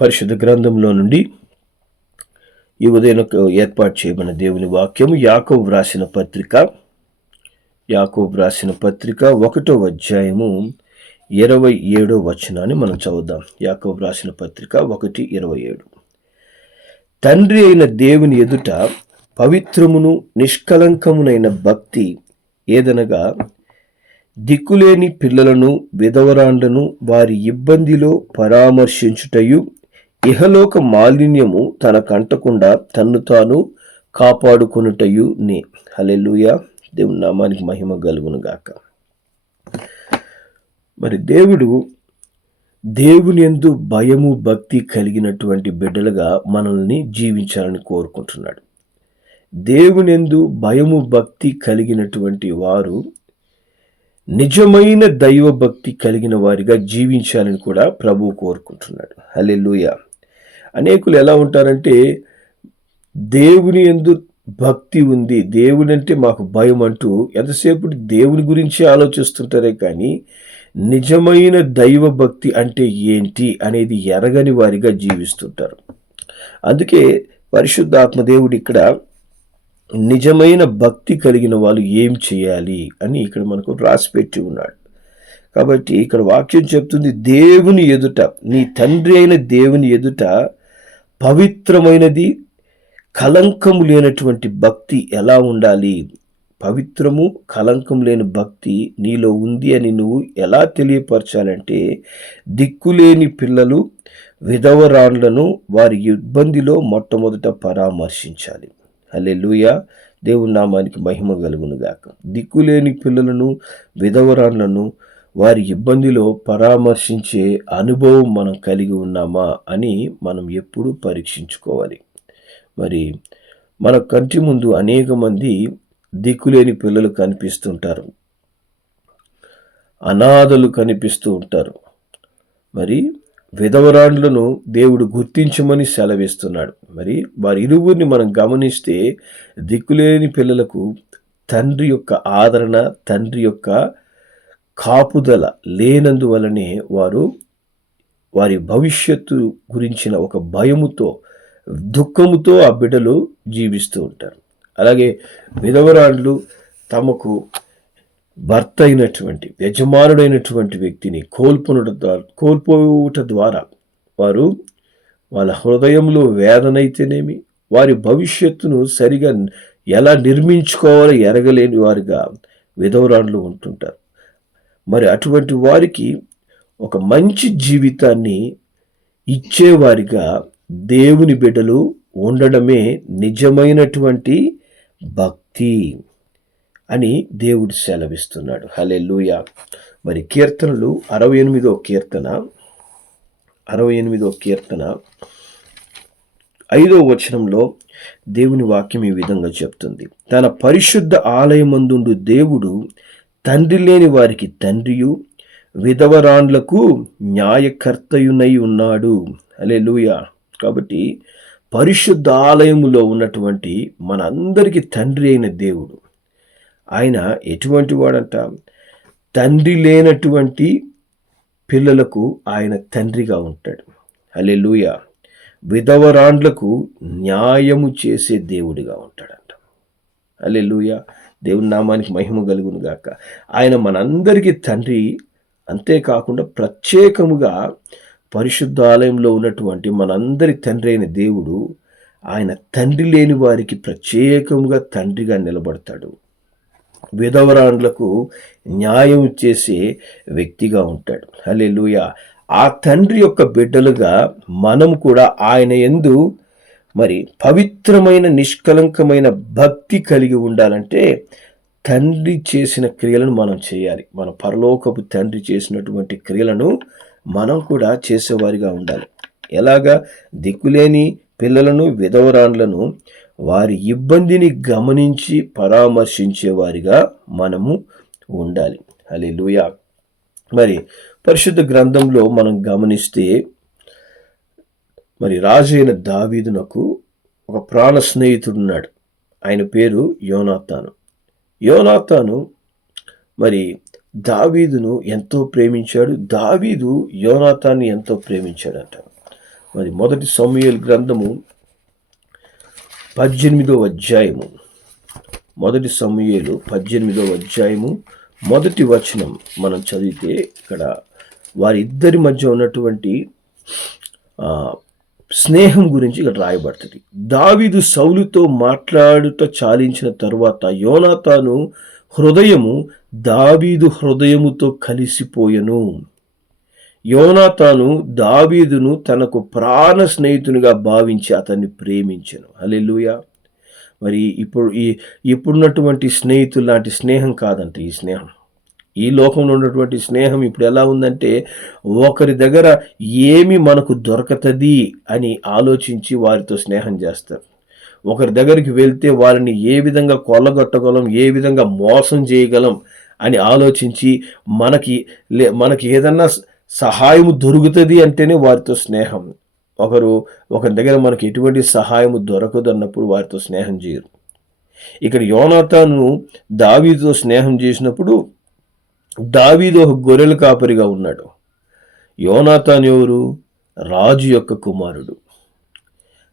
పరిశుద్ధ గ్రంథంలో నుండి ఈ ఉదయం ఏర్పాటు చేయబడిన దేవుని వాక్యం యాకోబు వ్రాసిన పత్రిక. యాకోబు వ్రాసిన పత్రిక ఒకటో అధ్యాయము ఇరవై ఏడో వచనాన్ని మనం చదువుదాం. యాకోబు వ్రాసిన పత్రిక ఒకటి ఇరవై ఏడు. తండ్రి అయిన దేవుని ఎదుట పవిత్రమును నిష్కలంకమునైన భక్తి ఏదనగా దిక్కులేని పిల్లలను విధవరాండ్లను వారి ఇబ్బందిలో పరామర్శించుటయు ఇహలోక మాలిన్యము తన కంటకుండా తన్ను తాను కాపాడుకొనుటయు నే. హలెలుయ దేవుని నామానికి మహిమ కలుగును గాక. మరి దేవుడు దేవుని ఎందు భయము భక్తి కలిగినటువంటి బిడ్డలుగా మనల్ని జీవించాలని కోరుకుంటున్నాడు. దేవుని ఎందు భయము భక్తి కలిగినటువంటి వారు నిజమైన దైవ భక్తి కలిగిన వారిగా జీవించాలని కూడా ప్రభువు కోరుకుంటున్నాడు. హలెలుయా అనేకులు ఎలా ఉంటారంటే దేవుని ఎందు భక్తి ఉంది. దేవుని అంటే మాకు భయం అంటూ ఎంతసేపు దేవుని గురించి ఆలోచిస్తుంటారే కానీ నిజమైన దైవ భక్తి అంటే ఏంటి అనేది ఎరగని వారిగా జీవిస్తుంటారు. అందుకే పరిశుద్ధాత్మ దేవుడు ఇక్కడ నిజమైన భక్తి కలిగిన వాళ్ళు ఏం చేయాలి అని ఇక్కడ మనకు రాసిపెట్టి ఉన్నాడు. కాబట్టి ఇక్కడ వాక్యం చెప్తుంది దేవుని ఎదుట నీ తండ్రి అయిన దేవుని ఎదుట పవిత్రమైనది. కలంకము లేనటువంటి భక్తి ఎలా ఉండాలి? పవిత్రము కలంకం లేని భక్తి నీలో ఉంది అని నువ్వు ఎలా తెలియపరచాలంటే దిక్కులేని పిల్లలు విధవరాండ్లను వారి ఇబ్బందిలో మొట్టమొదట పరామర్శించాలి. అల్లే దేవుని నామానికి మహిమ కలుగునుగాక. దిక్కులేని పిల్లలను విధవరాండ్లను వారి ఇబ్బందిలో పరామర్శించే అనుభవం మనం కలిగి ఉన్నామా అని మనం ఎప్పుడూ పరీక్షించుకోవాలి. మరి మన కంటి ముందు అనేక మంది దిక్కులేని పిల్లలు కనిపిస్తుంటారు. అనాథలు కనిపిస్తూ ఉంటారు. మరి విధవరాండ్లను దేవుడు గుర్తించమని సెలవిస్తున్నాడు. మరి వారి ఇరువురిని మనం గమనిస్తే దిక్కులేని పిల్లలకు తండ్రి యొక్క ఆదరణ తండ్రి యొక్క కాపుదల లేనందువలనే వారు వారి భవిష్యత్తు గురించిన ఒక భయముతో దుఃఖముతో ఆ బిడ్డలు జీవిస్తూ ఉంటారు. అలాగే విధవరాళ్ళు తమకు భర్త అయినటువంటి యజమానుడైనటువంటి వ్యక్తిని కోల్పోనుట ద్వారా కోల్పోవుట ద్వారా వారు వాళ్ళ హృదయంలో వేదనైతేనేమి వారి భవిష్యత్తును సరిగా ఎలా నిర్మించుకోవాలో ఎరగలేని వారిగా విధవరాళ్ళు ఉంటుంటారు. మరి అటువంటి వారికి ఒక మంచి జీవితాన్ని ఇచ్చేవారిగా దేవుని బిడ్డలు ఉండడమే నిజమైనటువంటి భక్తి అని దేవుడు సెలవిస్తున్నాడు. హలే లూయ మరి కీర్తనలు అరవై ఎనిమిదో కీర్తన అరవై ఎనిమిదో కీర్తన ఐదో వచనంలో దేవుని వాక్యం ఈ విధంగా చెప్తుంది. తన పరిశుద్ధ ఆలయమందుండు దేవుడు తండ్రి లేని వారికి తండ్రియు విధవరాండ్లకు న్యాయకర్తయునై ఉన్నాడు. అలే కాబట్టి పరిశుద్ధ ఆలయములో ఉన్నటువంటి మనందరికీ తండ్రి అయిన దేవుడు. ఆయన ఎటువంటి వాడంట? తండ్రి లేనటువంటి పిల్లలకు ఆయన తండ్రిగా ఉంటాడు. అలే లూయ విధవరాండ్లకు న్యాయము చేసే దేవుడిగా ఉంటాడంట. అలే లూయ దేవుని నామానికి మహిమ కలుగును గాక. ఆయన మనందరికీ తండ్రి. అంతేకాకుండా ప్రత్యేకముగా పరిశుద్ధ ఆలయంలో ఉన్నటువంటి మనందరి తండ్రి అయిన దేవుడు ఆయన తండ్రి లేని వారికి ప్రత్యేకముగా తండ్రిగా నిలబడతాడు. విధవరాండ్లకు న్యాయం చేసే వ్యక్తిగా ఉంటాడు. హలే ఆ తండ్రి యొక్క బిడ్డలుగా మనం కూడా ఆయన ఎందు మరి పవిత్రమైన నిష్కలంకమైన భక్తి కలిగి ఉండాలంటే తండ్రి చేసిన క్రియలను మనం చేయాలి. మన పరలోకపు తండ్రి చేసినటువంటి క్రియలను మనం కూడా చేసేవారిగా ఉండాలి. ఎలాగా? దిక్కులేని పిల్లలను విధవరాండ్లను వారి ఇబ్బందిని గమనించి పరామర్శించేవారిగా మనము ఉండాలి. అలే మరి పరిశుద్ధ గ్రంథంలో మనం గమనిస్తే మరి రాజైన దావీదునకు ఒక ప్రాణ స్నేహితుడున్నాడు. ఆయన పేరు యోనాతాను. యోనాతాను మరి దావీదును ఎంతో ప్రేమించాడు. దావీదు యోనాతాన్ని ఎంతో ప్రేమించాడంట. మరి మొదటి సమూయేలు గ్రంథము పద్దెనిమిదో అధ్యాయము. మొదటి సమూయేలు పద్దెనిమిదో అధ్యాయము మొదటి వచనం మనం చదివితే ఇక్కడ వారిద్దరి మధ్య ఉన్నటువంటి స్నేహం గురించి ఇక్కడ రాయబడుతుంది. దావీదు సౌలుతో మాట్లాడుట చాలించిన తరువాత యోనాతాను హృదయము దావీదు హృదయముతో కలిసిపోయెను. యోనాతాను దావీదును తనకు ప్రాణ స్నేహితునిగా భావించి అతన్ని ప్రేమించెను. లూయ మరి ఇప్పుడు ఈ ఇప్పుడున్నటువంటి స్నేహితులు లాంటి స్నేహం కాదంట ఈ స్నేహం. ఈ లోకంలో ఉన్నటువంటి స్నేహం ఇప్పుడు ఎలా ఉందంటే ఒకరి దగ్గర ఏమి మనకు దొరకతది అని ఆలోచించి వారితో స్నేహం చేస్తారు. ఒకరి దగ్గరికి వెళ్తే వారిని ఏ విధంగా కొల్లగొట్టగలం ఏ విధంగా మోసం చేయగలం అని ఆలోచించి మనకి లే మనకి ఏదన్నా సహాయం దొరుకుతుంది అంటేనే వారితో స్నేహం. ఒకరు ఒకరి దగ్గర మనకి ఎటువంటి సహాయం దొరకదు అన్నప్పుడు వారితో స్నేహం చేయరు. ఇక్కడ యోనాతాను దావీతో స్నేహం చేసినప్పుడు దావీదు ఒక గొర్రెల కాపరిగా ఉన్నాడు. యోనాథాన్ ఎవరు? రాజు యొక్క కుమారుడు.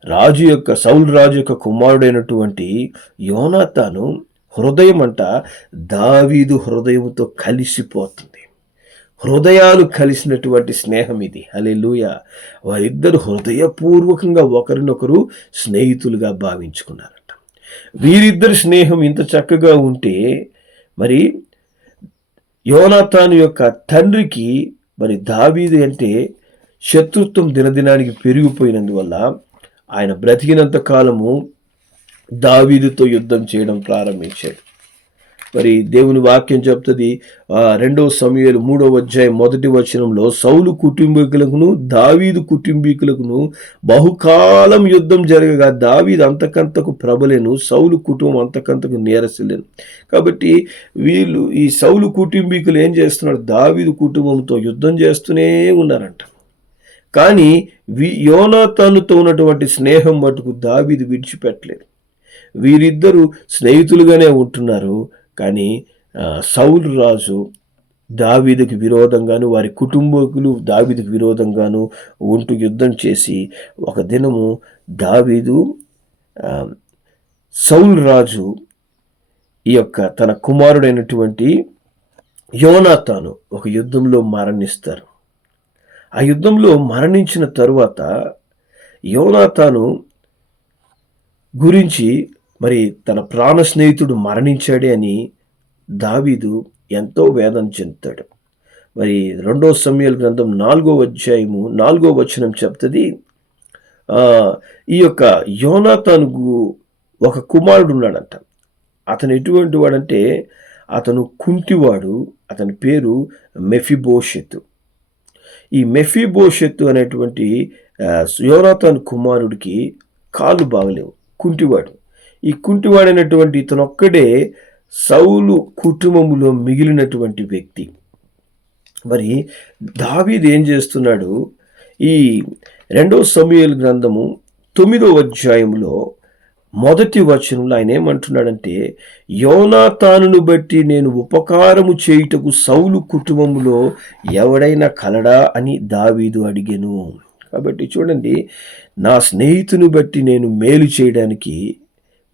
రాజు యొక్క సౌల్ రాజు యొక్క కుమారుడైనటువంటి యోనాథాను హృదయం అంట దావీదు హృదయంతో కలిసిపోతుంది. హృదయాలు కలిసినటువంటి స్నేహం ఇది. హలెలూయ వారిద్దరు హృదయపూర్వకంగా ఒకరినొకరు స్నేహితులుగా భావించుకున్నారట. వీరిద్దరు స్నేహం ఇంత చక్కగా ఉంటే మరి యోనాతాను యొక్క తండ్రికి మరి దావీదు అంటే శత్రుత్వం దినదినానికి పెరిగిపోయినందువల్ల ఆయన బ్రతికినంత కాలము దావీదుతో యుద్ధం చేయడం ప్రారంభించాడు. మరి దేవుని వాక్యం చెప్తుంది రెండవ సమయాలు మూడవ అధ్యాయం మొదటి వచనంలో సౌలు కుటుంబీకులకును దావీదు కుటుంబీకులకును బహుకాలం యుద్ధం జరగగా దావీదు అంతకంతకు ప్రబలేను సౌలు కుటుంబం అంతకంతకు నేరసలేను కాబట్టి వీళ్ళు ఈ సౌలు కుటుంబీకులు ఏం చేస్తున్నారు? దావీదు కుటుంబంతో యుద్ధం చేస్తూనే ఉన్నారంట. కానీ వి యోనాతానుతో ఉన్నటువంటి స్నేహం మటుకు దావీదు విడిచిపెట్టలేదు. వీరిద్దరూ స్నేహితులుగానే ఉంటున్నారు కానీ సౌలు రాజు దావీదుకు విరోధంగాను వారి కుటుంబకులు దావీదుకు విరోధంగాను ఉంటూ యుద్ధం చేసి ఒక దినము దావీదు ఆ, సౌలు రాజు ఈ యొక్క తన కుమారుడైనటువంటి యోనాతాను ఒక యుద్ధంలో మరణిస్తారు. ఆ యుద్ధంలో మరణించిన తరువాత యోనాతాను గురించి మరి తన ప్రాణ స్నేహితుడు మరణించాడే అని దావీదు ఎంతో వేదన చెందుతాడు. మరి రెండో సమయాల గ్రంథం నాలుగో అధ్యాయము నాలుగో వచనం చెప్తుంది ఈ యొక్క యోనాతానుకు ఒక కుమారుడు ఉన్నాడంట అతను ఎటువంటి వాడంటే అతను కుంటివాడు అతని పేరు మెఫిబోషెత్. ఈ మెఫీబోషెత్తు అనేటువంటి యోనాథాన్ కుమారుడికి కాళ్ళు బాగలేవు కుంటివాడు. ఈ కుంటివాడైనటువంటి ఇతనొక్కడే సౌలు కుటుంబములో మిగిలినటువంటి వ్యక్తి. మరి దావీద్ ఏం చేస్తున్నాడు? ఈ రెండో సమయల్ గ్రంథము తొమ్మిదో అధ్యాయంలో మొదటి వచనంలో ఆయన ఏమంటున్నాడంటే యోనాతానును బట్టి నేను ఉపకారము చేయుటకు సౌలు కుటుంబంలో ఎవడైనా కలడా అని దావీదు అడిగాను. కాబట్టి చూడండి నా స్నేహితుని బట్టి నేను మేలు చేయడానికి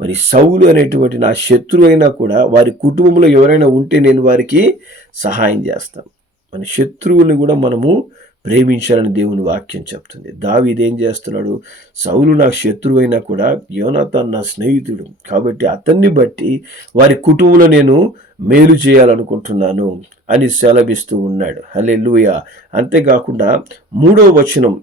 మరి సౌలు అనేటువంటి నా శత్రువు అయినా కూడా వారి కుటుంబంలో ఎవరైనా ఉంటే నేను వారికి సహాయం చేస్తాను. మన శత్రువుని కూడా మనము ప్రేమించాలని దేవుని వాక్యం చెప్తుంది. దావీదు ఏం చేస్తున్నాడు? సౌలు నా శత్రువు అయినా కూడా యోనాథాన్ నా స్నేహితుడు. కాబట్టి అతన్ని బట్టి వారి కుటుంబంలో నేను మేలు చేయాలనుకుంటున్నాను అని సెలవిస్తూ ఉన్నాడు. హలే అంతేకాకుండా మూడో వచనం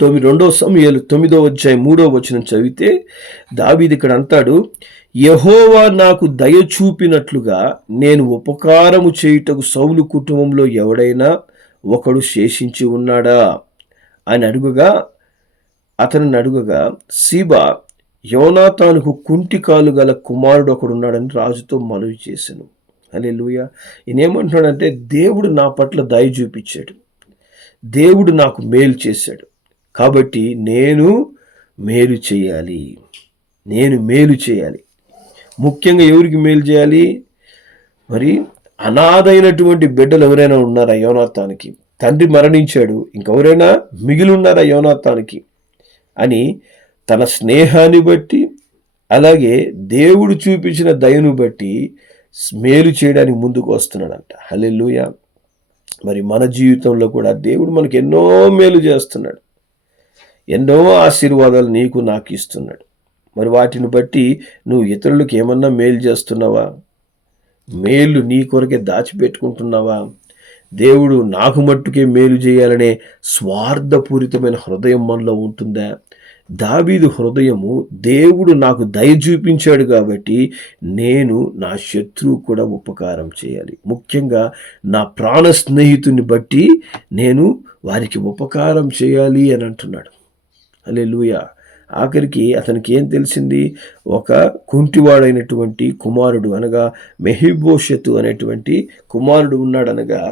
తొమ్మిది రెండో సమయాలు తొమ్మిదో అధ్యాయం మూడో వచనం చదివితే దావీది ఇక్కడ అంటాడు యహోవా నాకు దయ చూపినట్లుగా నేను ఉపకారము చేయుటకు సౌలు కుటుంబంలో ఎవడైనా ఒకడు శేషించి ఉన్నాడా? అని అడుగుగా అతనిని అడుగగా సీబా యోనాతానుకు కుంటి కాలు గల కుమారుడు ఒకడున్నాడని రాజుతో మనవి చేశాను. అనే లూయ ఈయనేమంటున్నాడంటే దేవుడు నా పట్ల దయ చూపించాడు. దేవుడు నాకు మేలు చేశాడు. కాబట్టి నేను మేలు చేయాలి. నేను మేలు చేయాలి. ముఖ్యంగా ఎవరికి మేలు చేయాలి? మరి అనాథైనటువంటి బిడ్డలు ఎవరైనా ఉన్నారా యోనాథానికి తండ్రి మరణించాడు ఇంకెవరైనా మిగిలి ఉన్నారా యోనాతానికి? అని తన స్నేహాన్ని బట్టి అలాగే దేవుడు చూపించిన దయను బట్టి మేలు చేయడానికి ముందుకు వస్తున్నాడంట. హలెలుయ మరి మన జీవితంలో కూడా దేవుడు మనకు ఎన్నో మేలు చేస్తున్నాడు. ఎన్నో ఆశీర్వాదాలు నీకు నాకు ఇస్తున్నాడు. మరి వాటిని బట్టి నువ్వు ఇతరులకు ఏమన్నా మేలు చేస్తున్నావా? మేలు నీ కొరకే దాచిపెట్టుకుంటున్నావా? దేవుడు నాకు మట్టుకే మేలు చేయాలనే స్వార్థపూరితమైన హృదయం మనలో ఉంటుందా? దావీదు హృదయము దేవుడు నాకు దయ చూపించాడు కాబట్టి నేను నా శత్రువు కూడా ఉపకారం చేయాలి. ముఖ్యంగా నా ప్రాణ స్నేహితుని బట్టి నేను వారికి ఉపకారం చేయాలి అని అంటున్నాడు. అలే ఆఖరికి అతనికి ఏం తెలిసింది? ఒక కుంటివాడైనటువంటి కుమారుడు అనగా మెహిబోషతు అనేటువంటి కుమారుడు ఉన్నాడనగా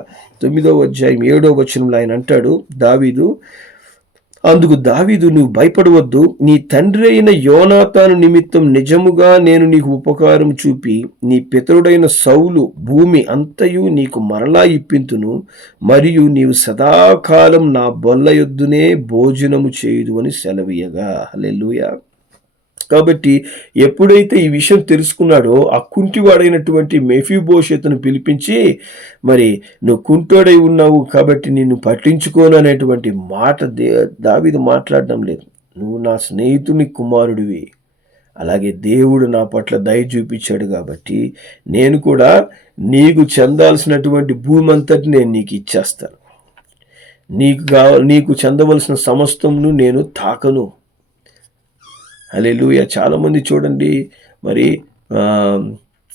తొమ్మిదో అధ్యాయం ఏడో వచనంలో ఆయన అంటాడు దావీదు అందుకు దావీదు నువ్వు భయపడవద్దు. నీ తండ్రి అయిన యోనాతాను నిమిత్తం నిజముగా నేను నీకు ఉపకారం చూపి నీ పితరుడైన సౌలు భూమి అంతయు నీకు మరలా ఇప్పింతును. మరియు నీవు సదాకాలం నా బొల్ల యొద్దునే భోజనము చేయుదు అని సెలవీయగా హలెలుయా కాబట్టి ఎప్పుడైతే ఈ విషయం తెలుసుకున్నాడో ఆ కుంటివాడైనటువంటి మెఫీభోషత్తును పిలిపించి మరి నువ్వు కుంటోడై ఉన్నావు కాబట్టి నిన్ను పట్టించుకోను అనేటువంటి మాట దే దావిది మాట్లాడడం లేదు. నువ్వు నా స్నేహితుని కుమారుడివి. అలాగే దేవుడు నా పట్ల దయ చూపించాడు కాబట్టి నేను కూడా నీకు చెందాల్సినటువంటి భూమి అంతటి నేను నీకు ఇచ్చేస్తాను. నీకు కావ నీకు చెందవలసిన సమస్తంను నేను తాకను. అలెలుయ చాలామంది చూడండి మరి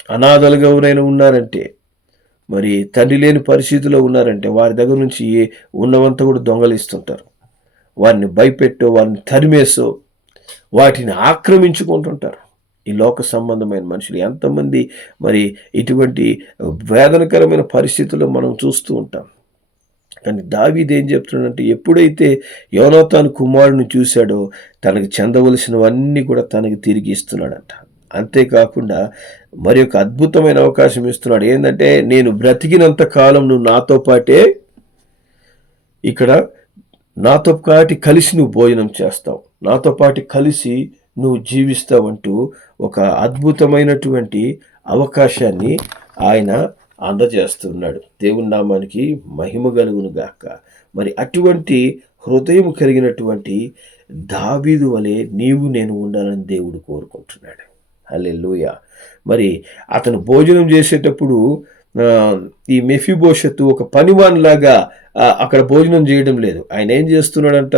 అనాథలుగా ఎవరైనా ఉన్నారంటే మరి తండ్రి లేని పరిస్థితిలో ఉన్నారంటే వారి దగ్గర నుంచి ఉన్నవంతా కూడా దొంగలిస్తుంటారు వారిని భయపెట్టో వారిని తరిమేసో వాటిని ఆక్రమించుకుంటుంటారు. ఈ లోక సంబంధమైన మనుషులు ఎంతమంది మరి ఇటువంటి వేదనకరమైన పరిస్థితుల్లో మనం చూస్తూ ఉంటాం. కానీ దావీది ఏం చెప్తున్నాడంటే ఎప్పుడైతే యోనోతాను కుమారుని చూశాడో తనకు చెందవలసినవన్నీ కూడా తనకి తిరిగి ఇస్తున్నాడంట. అంతేకాకుండా మరి ఒక అద్భుతమైన అవకాశం ఇస్తున్నాడు. ఏంటంటే నేను బ్రతికినంత కాలం నువ్వు నాతో పాటే ఇక్కడ నాతో పాటి కలిసి నువ్వు భోజనం చేస్తావు. నాతో పాటు కలిసి నువ్వు జీవిస్తావంటూ ఒక అద్భుతమైనటువంటి అవకాశాన్ని ఆయన అందజేస్తున్నాడు. దేవుని నామానికి మహిమ కలుగును గాక. మరి అటువంటి హృదయం కలిగినటువంటి దావీదు వలె నీవు నేను ఉండాలని దేవుడు కోరుకుంటున్నాడు. అల్లే మరి అతను భోజనం చేసేటప్పుడు ఈ మెఫిబోషత్తు ఒక పనివాన్లాగా అక్కడ భోజనం చేయడం లేదు. ఆయన ఏం చేస్తున్నాడంట?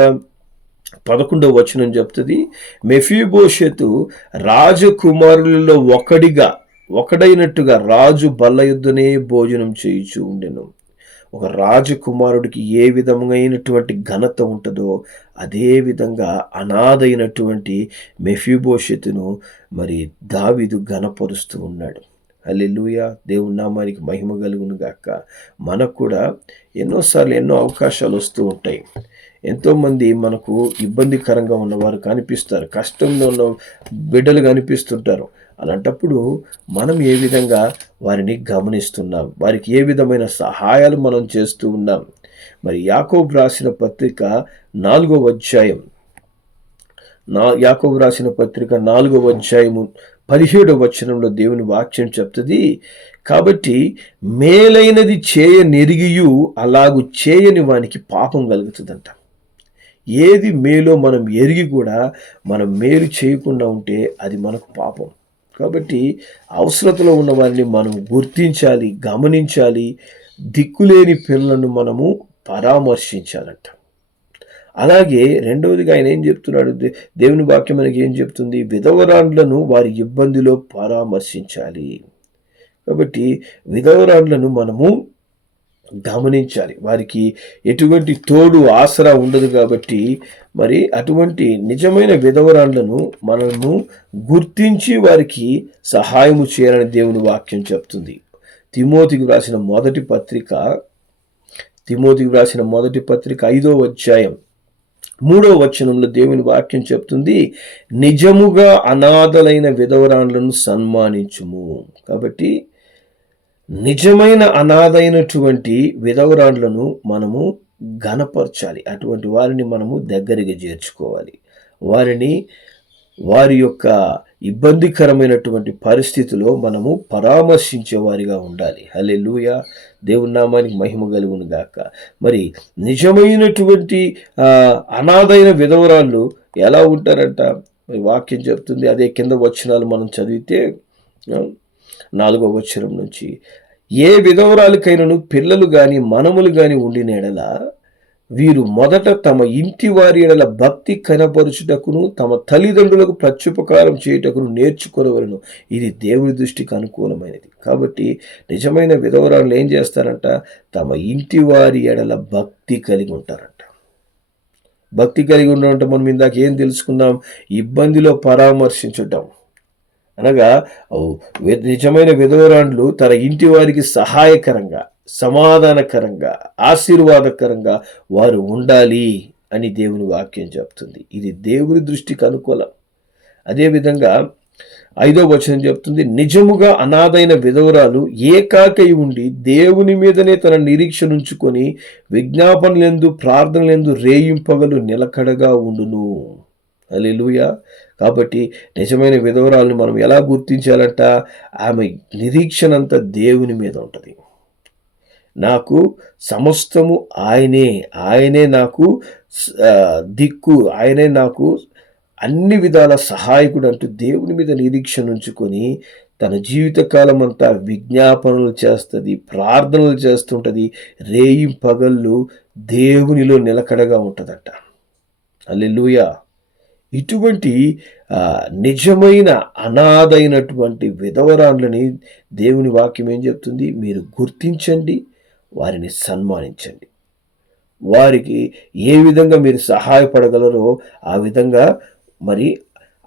పదకొండవ వచనం చెప్తుంది మెఫీభోషతు రాజకుమారులలో ఒకడిగా ఒకడైనట్టుగా రాజు బల్ల యుద్ధనే భోజనం చేయుచు ఉండెను. ఒక రాజకుమారుడికి ఏ విధమైనటువంటి ఘనత ఉంటుందో అదే విధంగా అనాథైనటువంటి మెఫ్యూభోషత్తును మరి దావిదు ఘనపరుస్తూ ఉన్నాడు. అల్లెలుయ దేవుని నామానికి మహిమ కలుగును గాక. మనకు కూడా ఎన్నోసార్లు ఎన్నో అవకాశాలు వస్తూ ఉంటాయి. ఎంతోమంది మనకు ఇబ్బందికరంగా ఉన్నవారు కనిపిస్తారు. కష్టంలో ఉన్న బిడ్డలు కనిపిస్తుంటారు అలాంటప్పుడు మనం ఏ విధంగా వారిని గమనిస్తున్నాం? వారికి ఏ విధమైన సహాయాలు మనం చేస్తూ ఉన్నాం? మరి యాకోబ్ రాసిన పత్రిక నాలుగో అధ్యాయం. నా యాకోబు రాసిన పత్రిక నాలుగో అధ్యాయము పదిహేడవ వచనంలో దేవుని వాక్యం చెప్తుంది కాబట్టి మేలైనది చేయ నెరిగియు అలాగు చేయని వానికి పాపం కలుగుతుందంట. ఏది మేలో మనం ఎరిగి కూడా మనం మేలు చేయకుండా ఉంటే అది మనకు పాపం. కాబట్టి అవసరతలో ఉన్న వారిని మనం గుర్తించాలి గమనించాలి. దిక్కులేని పిల్లలను మనము పరామర్శించాలంట. అలాగే రెండవదిగా ఆయన ఏం చెప్తున్నాడు? దేవుని వాక్యం మనకి ఏం చెప్తుంది? విధవరాండ్లను వారి ఇబ్బందిలో పరామర్శించాలి. కాబట్టి విధవరాండ్లను మనము గమనించాలి. వారికి ఎటువంటి తోడు ఆసరా ఉండదు కాబట్టి మరి అటువంటి నిజమైన విధవరాళ్ళను మనము గుర్తించి వారికి సహాయము చేయాలని దేవుని వాక్యం చెప్తుంది. తిమోతికి వ్రాసిన మొదటి పత్రిక తిమోతికి వ్రాసిన మొదటి పత్రిక ఐదో అధ్యాయం మూడో వచనంలో దేవుని వాక్యం చెప్తుంది నిజముగా అనాథలైన విధవరాళ్ళను సన్మానించుము. కాబట్టి నిజమైన అనాథైనటువంటి విధవరాండ్లను మనము ఘనపరచాలి. అటువంటి వారిని మనము దగ్గరికి చేర్చుకోవాలి. వారిని వారి యొక్క ఇబ్బందికరమైనటువంటి పరిస్థితిలో మనము పరామర్శించే వారిగా ఉండాలి. హలే లూయ దేవుని నామానికి మహిమ కలుగును గాక. మరి నిజమైనటువంటి అనాథైన విధవరాళ్ళు ఎలా ఉంటారంట? మరి వాక్యం చెప్తుంది అదే కింద వచనాలు మనం చదివితే నాలుగో వచ్చరం నుంచి ఏ విధవరాలకైనను పిల్లలు కానీ మనములు కానీ ఎడల వీరు మొదట తమ ఇంటి వారి ఎడల భక్తి కనపరుచుటకును తమ తల్లిదండ్రులకు ప్రత్యుపకారం చేయుటకును నేర్చుకునవలను. ఇది దేవుడి దృష్టికి అనుకూలమైనది. కాబట్టి నిజమైన విధవరాలు ఏం చేస్తారంట? తమ ఇంటి వారి ఎడల భక్తి కలిగి ఉంటారంట. భక్తి కలిగి ఉండడం మనం ఇందాక ఏం తెలుసుకుందాం ఇబ్బందిలో పరామర్శించటం అనగా నిజమైన విధవరాండ్లు తన ఇంటి వారికి సహాయకరంగా సమాధానకరంగా ఆశీర్వాదకరంగా వారు ఉండాలి అని దేవుని వాక్యం చెప్తుంది. ఇది దేవుని దృష్టికి అనుకూలం. అదేవిధంగా ఐదో వచనం చెప్తుంది నిజముగా అనాథైన విధవరాలు ఏకాకై ఉండి దేవుని మీదనే తన నిరీక్షను ఉంచుకొని విజ్ఞాపనలెందు ప్రార్థనలెందు రేయింపగలు నిలకడగా ఉండును. అలెలుయ కాబట్టి నిజమైన విధవరాలను మనం ఎలా గుర్తించాలంట? ఆమె నిరీక్షణ అంతా దేవుని మీద ఉంటుంది. నాకు సమస్తము ఆయనే. ఆయనే నాకు దిక్కు. ఆయనే నాకు అన్ని విధాల సహాయకుడు అంటూ దేవుని మీద నిరీక్షణ ఉంచుకొని తన జీవితకాలం అంతా విజ్ఞాపనలు చేస్తుంది ప్రార్థనలు చేస్తుంటుంది. రేయి పగళ్ళు దేవునిలో నిలకడగా ఉంటుందట. అల్లెలుయా ఇటువంటి నిజమైన అనాథైనటువంటి విధవరాన్లని దేవుని వాక్యం ఏం చెప్తుంది? మీరు గుర్తించండి వారిని సన్మానించండి. వారికి ఏ విధంగా మీరు సహాయపడగలరో ఆ విధంగా మరి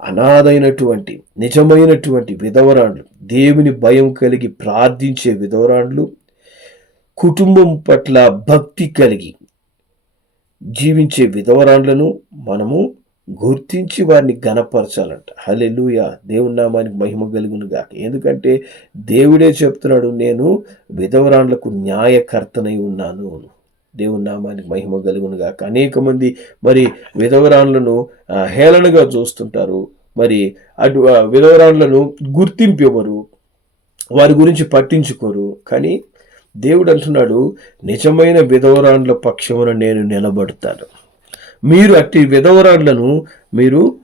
అనాథైనటువంటి నిజమైనటువంటి విధవరాండ్లు దేవుని భయం కలిగి ప్రార్థించే విధవరాండ్లు కుటుంబం పట్ల భక్తి కలిగి జీవించే విధవరాండ్లను మనము గుర్తించి వారిని గనపరచాలంట హలెలుయ దేవుని నామానికి మహిమ కలుగును గాక. ఎందుకంటే దేవుడే చెప్తున్నాడు నేను విధవరాండ్లకు న్యాయకర్తనై ఉన్నాను దేవుని నామానికి మహిమ కలుగును గాక. అనేక మంది మరి విధవరాండ్లను హేళనగా చూస్తుంటారు. మరి అటు విధవరాండ్లను గుర్తింపు వారి గురించి పట్టించుకోరు. కానీ దేవుడు అంటున్నాడు నిజమైన విధవరాండ్ల పక్షమున నేను నిలబడతాను. మీరు అట్టి విధవరాళ్ళను మీరు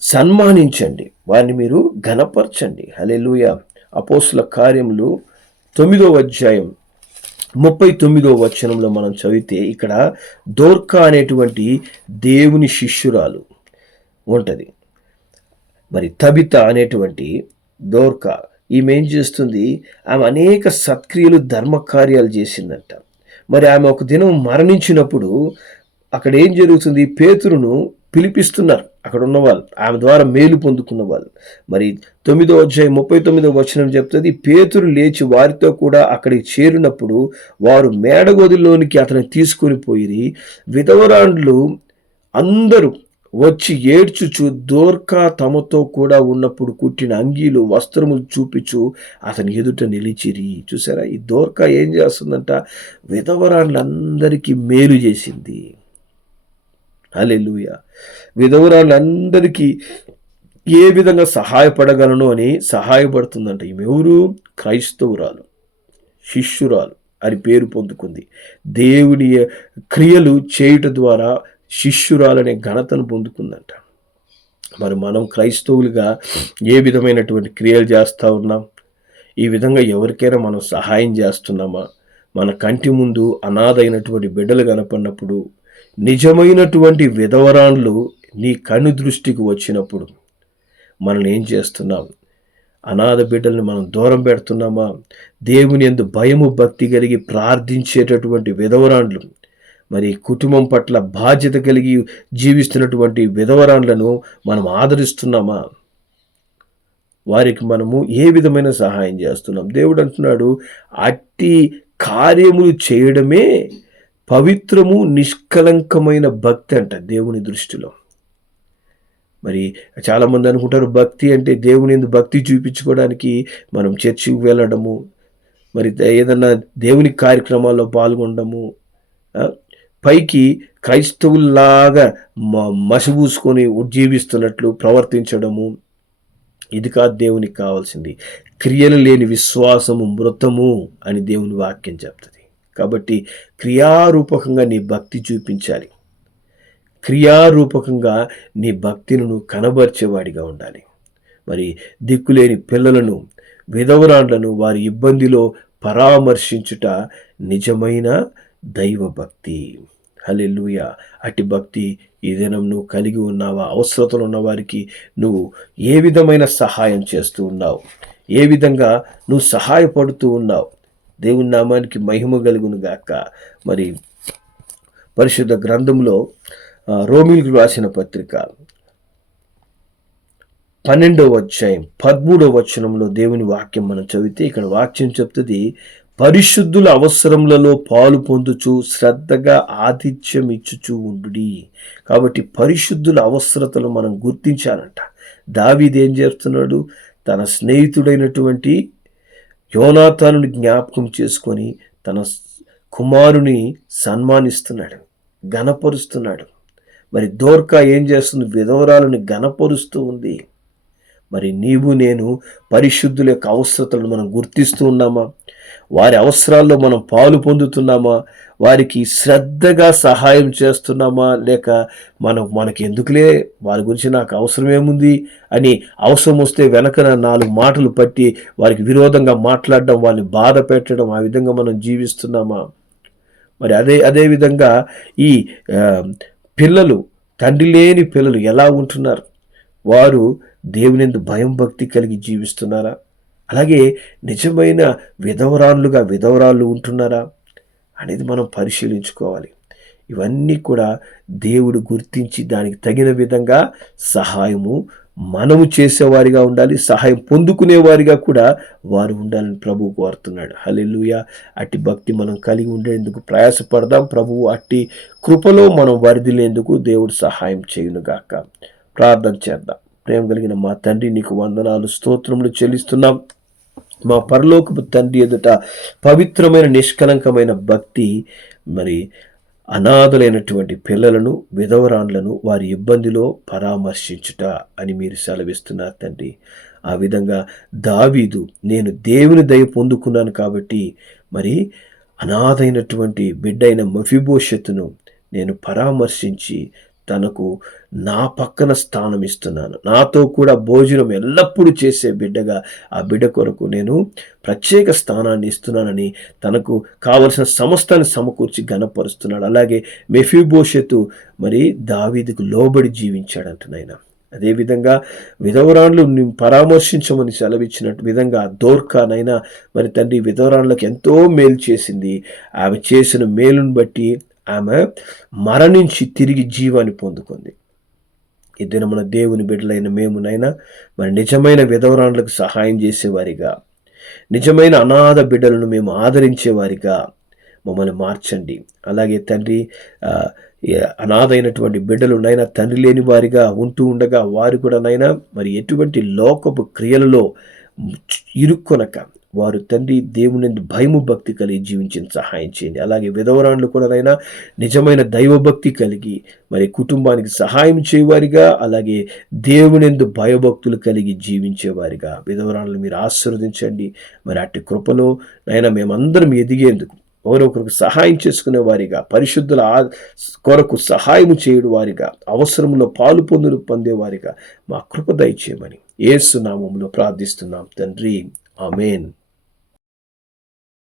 సన్మానించండి. వారిని మీరు ఘనపరచండి. హలెలుయ అపోసుల కార్యములు తొమ్మిదో అధ్యాయం ముప్పై తొమ్మిదో వచనంలో మనం చదివితే ఇక్కడ దోర్కా అనేటువంటి దేవుని శిష్యురాలు ఉంటుంది. మరి తబిత అనేటువంటి దోర్కా ఈమె ఏం చేస్తుంది? ఆమె అనేక సత్క్రియలు ధర్మకార్యాలు చేసిందంట. మరి ఆమె ఒక దినం మరణించినప్పుడు అక్కడ ఏం జరుగుతుంది? పేతురును పిలిపిస్తున్నారు. అక్కడ ఉన్న వాళ్ళు. ఆమె ద్వారా మేలు పొందుకున్న వాళ్ళు. మరి తొమ్మిదో అధ్యాయం ముప్పై తొమ్మిదో వచనం చెప్తుంది పేతురు లేచి వారితో కూడా అక్కడికి చేరినప్పుడు వారు మేడగోదిలోనికి అతను తీసుకొని పోయి విధవరాండ్లు అందరూ వచ్చి ఏడ్చుచు దోర్కా తమతో కూడా ఉన్నప్పుడు కుట్టిన అంగీలు వస్త్రములు చూపించు అతని ఎదుట నిలిచిరి. చూసారా? ఈ దోర్కా ఏం చేస్తుందంట? విధవరాండ్లందరికీ మేలు చేసింది. అలెలుయ విధవరాళ్ళందరికీ ఏ విధంగా సహాయపడగలను అని సహాయపడుతుందంట. ఈమెవరు క్రైస్తవురాలు. శిష్యురాలు అని పేరు పొందుకుంది. దేవుని క్రియలు చేయుట ద్వారా శిష్యురాలనే ఘనతను పొందుకుందంట. మరి మనం క్రైస్తవులుగా ఏ విధమైనటువంటి క్రియలు చేస్తూ ఉన్నాం? ఈ విధంగా ఎవరికైనా మనం సహాయం చేస్తున్నామా? మన కంటి ముందు అనాథైనటువంటి బిడ్డలు కనపడినప్పుడు నిజమైనటువంటి విధవరాన్లు నీ కన్ను దృష్టికి వచ్చినప్పుడు మనల్ని ఏం చేస్తున్నాం అనాథ బిడ్డల్ని మనం దూరం పెడుతున్నామా? దేవుని ఎందు భయము భక్తి కలిగి ప్రార్థించేటటువంటి విధవరాండ్లు మరి కుటుంబం పట్ల బాధ్యత కలిగి జీవిస్తున్నటువంటి విధవరాండ్లను మనం ఆదరిస్తున్నామా? వారికి మనము ఏ విధమైన సహాయం చేస్తున్నాం? దేవుడు అంటున్నాడు అట్టి కార్యములు చేయడమే పవిత్రము నిష్కలంకమైన భక్తి అంట దేవుని దృష్టిలో. మరి చాలామంది అనుకుంటారు భక్తి అంటే దేవుని భక్తి చూపించుకోవడానికి మనం చర్చికి వెళ్ళడము మరి ఏదన్నా దేవుని కార్యక్రమాల్లో పాల్గొనడము పైకి క్రైస్తవుల్లాగా మ మసిబూసుకొని ఉజ్జీవిస్తున్నట్లు ప్రవర్తించడము ఇది కాదు దేవునికి కావాల్సింది. క్రియలు లేని విశ్వాసము మృతము అని దేవుని వాక్యం చెప్తుంది. కాబట్టి క్రియారూపకంగా నీ భక్తి చూపించాలి. క్రియారూపకంగా నీ భక్తిని కనబర్చేవాడిగా కనబరిచేవాడిగా ఉండాలి. మరి దిక్కులేని పిల్లలను విధవరాండ్లను వారి ఇబ్బందిలో పరామర్శించుట నిజమైన దైవ భక్తి హలెలుయ అట్టి భక్తి ఈ దినం నువ్వు కలిగి ఉన్నావా? అవసరతలు ఉన్న వారికి నువ్వు ఏ విధమైన సహాయం చేస్తూ ఉన్నావు? ఏ విధంగా నువ్వు సహాయపడుతూ ఉన్నావు? దేవుని నామానికి మహిమ కలుగును గాక. మరి పరిశుద్ధ గ్రంథంలో రోమిల్కి రాసిన పత్రిక పన్నెండవ అధ్యాయం పదమూడవ వచనంలో దేవుని వాక్యం మనం చదివితే ఇక్కడ వాక్యం చెప్తుంది పరిశుద్ధుల అవసరములలో పాలు పొందుచు శ్రద్ధగా ఆతిథ్యం ఇచ్చుచూ ఉండుడి. కాబట్టి పరిశుద్ధుల అవసరతలు మనం గుర్తించాలంట. దావీది ఏం చేస్తున్నాడు? తన స్నేహితుడైనటువంటి యోనాతానుని జ్ఞాపకం చేసుకొని తన కుమారుని సన్మానిస్తున్నాడు ఘనపరుస్తున్నాడు. మరి దోర్కా ఏం చేస్తుంది? విధవరాలను ఘనపరుస్తూ ఉంది. మరి నీవు నేను పరిశుద్ధుల యొక్క అవసరతలను మనం గుర్తిస్తూ ఉన్నామా? వారి అవసరాల్లో మనం పాలు పొందుతున్నామా? వారికి శ్రద్ధగా సహాయం చేస్తున్నామా? లేక మనం మనకి ఎందుకులే వారి గురించి నాకు అవసరం ఏముంది అని అవసరం వస్తే వెనకన నాలుగు మాటలు పట్టి వారికి విరోధంగా మాట్లాడడం వారిని బాధ పెట్టడం ఆ విధంగా మనం జీవిస్తున్నామా? మరి అదే అదే విధంగా ఈ పిల్లలు తండ్రి లేని పిల్లలు ఎలా ఉంటున్నారు? వారు దేవునిందు భయం భక్తి కలిగి జీవిస్తున్నారా? అలాగే నిజమైన విధవరాళ్ళుగా విధవరాళ్ళు ఉంటున్నారా అనేది మనం పరిశీలించుకోవాలి. ఇవన్నీ కూడా దేవుడు గుర్తించి దానికి తగిన విధంగా సహాయము మనము చేసేవారిగా ఉండాలి సహాయం పొందుకునేవారిగా కూడా వారు ఉండాలని ప్రభువు కోరుతున్నాడు. హలెలుయ అట్టి భక్తి మనం కలిగి ఉండేందుకు ప్రయాసపడదాం. ప్రభువు అట్టి కృపలో మనం వరిదిలేందుకు దేవుడు సహాయం చేయునుగాక. ప్రార్థన చేద్దాం. ప్రేమ కలిగిన మా తండ్రి నీకు వందనాలు స్తోత్రములు చెల్లిస్తున్నాం. మా పరలోకపు తండ్రి ఎదుట పవిత్రమైన నిష్కలంకమైన భక్తి మరి అనాథలైనటువంటి పిల్లలను విధవరాన్లను వారి ఇబ్బందిలో పరామర్శించుట అని మీరు సెలవిస్తున్నారు తండ్రి. ఆ విధంగా దావీదు నేను దేవుని దయ పొందుకున్నాను కాబట్టి మరి అనాథైనటువంటి బిడ్డైన మఫిబోషత్తును నేను పరామర్శించి తనకు నా పక్కన స్థానం ఇస్తున్నాను నాతో కూడా భోజనం ఎల్లప్పుడూ చేసే బిడ్డగా ఆ బిడ్డ కొరకు నేను ప్రత్యేక స్థానాన్ని ఇస్తున్నానని తనకు కావలసిన సమస్తాన్ని సమకూర్చి గణపరుస్తున్నాడు అలాగే మెఫీభోషత్తు మరి దావీదుకు లోబడి జీవించాడంట నాయన. అదేవిధంగా విధవరాన్లు పరామర్శించమని సెలవిచ్చినట్టు విధంగా దోర్ఖానైనా మరి తండ్రి విధవరాన్లకు ఎంతో మేలు చేసింది. ఆమె చేసిన మేలును బట్టి ఆమె మరణించి తిరిగి జీవాన్ని పొందుకుంది. ఈ దినమున దేవుని బిడ్డలైన మేమునైనా మరి నిజమైన విధవరాణులకు సహాయం చేసేవారిగా నిజమైన అనాథ బిడ్డలను మేము ఆదరించేవారిగా మమ్మల్ని మార్చండి. అలాగే తండ్రి అనాథైనటువంటి బిడ్డలు నైనా తండ్రి లేని వారిగా ఉంటూ ఉండగా వారు కూడా నైనా మరి ఎటువంటి లోకపు క్రియలలో ఇరుక్కొనక వారు తండ్రి దేవుని భయము భక్తి కలిగి జీవించిన సహాయం చేయండి. అలాగే విధవరాండ్లు కూడా నైనా నిజమైన దైవభక్తి కలిగి మరి కుటుంబానికి సహాయం చేయవారిగా అలాగే దేవునిందు భయభక్తులు కలిగి జీవించేవారిగా. విధవరాణులు మీరు ఆశీర్వదించండి. మరి అట్టి కృపలో నైనా మేమందరం ఎదిగేందుకు ఒకరొకరికి సహాయం చేసుకునే వారిగా పరిశుద్ధుల కొరకు సహాయం చేయడు వారిగా అవసరంలో పాలు పొందులు పొందేవారిగా మా కృప దయచేయమని ఏసు నామంలో ప్రార్థిస్తున్నాం. తండ్రి ఆమెన్.